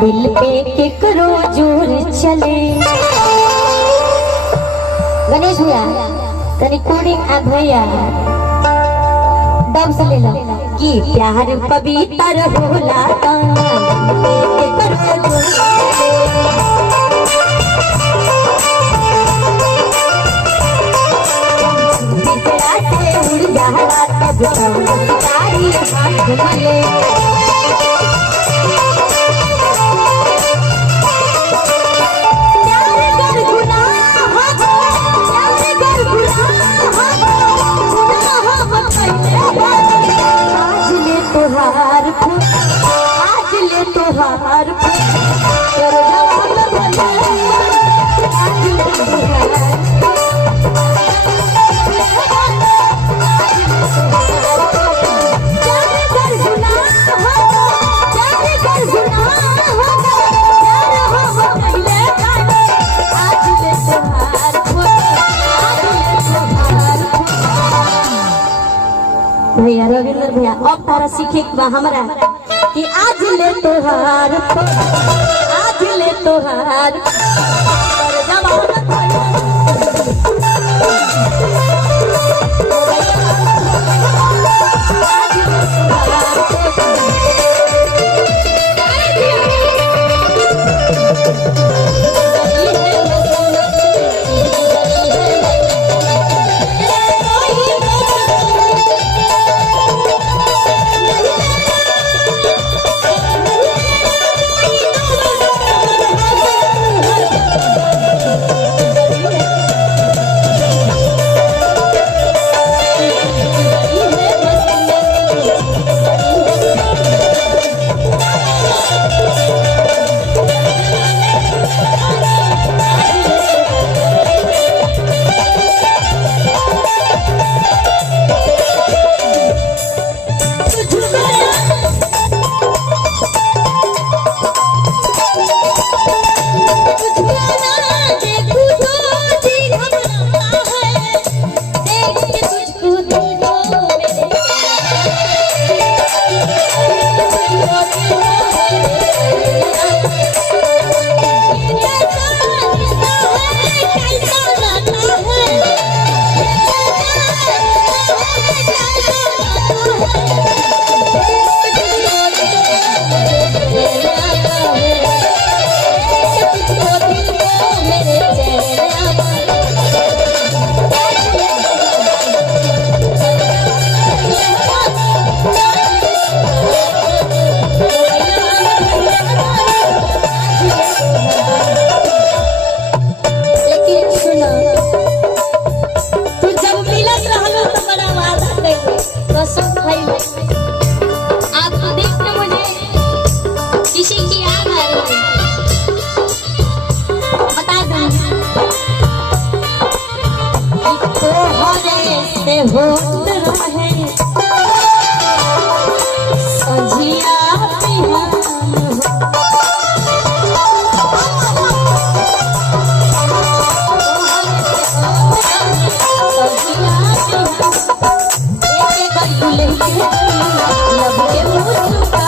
दिल पे केकरो जोर चले। गणेश भैया तनी कोडिंग आ भैया दब से ले लो कि प्यार पवित्र होला केकरो जोर चले। उड़ जाला तब तारी हाथ मले। आज ले तोहार भैया रविंद्र भैया अब तारा सीखे बा हमरा कि आज ले तोहार आज ले तोहार होत रहे सजिया बिहान एक गल लब के मुँह